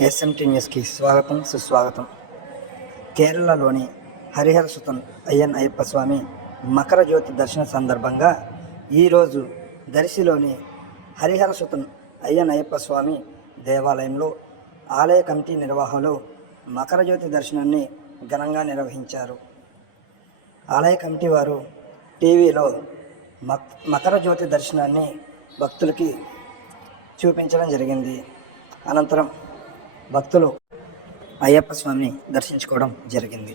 SMT న్యూస్కి స్వాగతం సుస్వాగతం. కేరళలోని హరిహర సుతన్ అయ్యన్ అయ్యప్ప స్వామి మకర జ్యోతి దర్శన సందర్భంగా ఈరోజు దర్శిలోని హరిహర సుతన్ అయ్యన్ అయ్యప్ప స్వామి దేవాలయంలో ఆలయ కమిటీ నిర్వహణలో మకర జ్యోతి దర్శనాన్ని ఘనంగా నిర్వహించారు. ఆలయ కమిటీ వారు టీవీలో మకర జ్యోతి దర్శనాన్ని భక్తులకి చూపించడం జరిగింది. అనంతరం భక్తులు అయ్యప్ప స్వామిని దర్శించుకోవడం జరిగింది.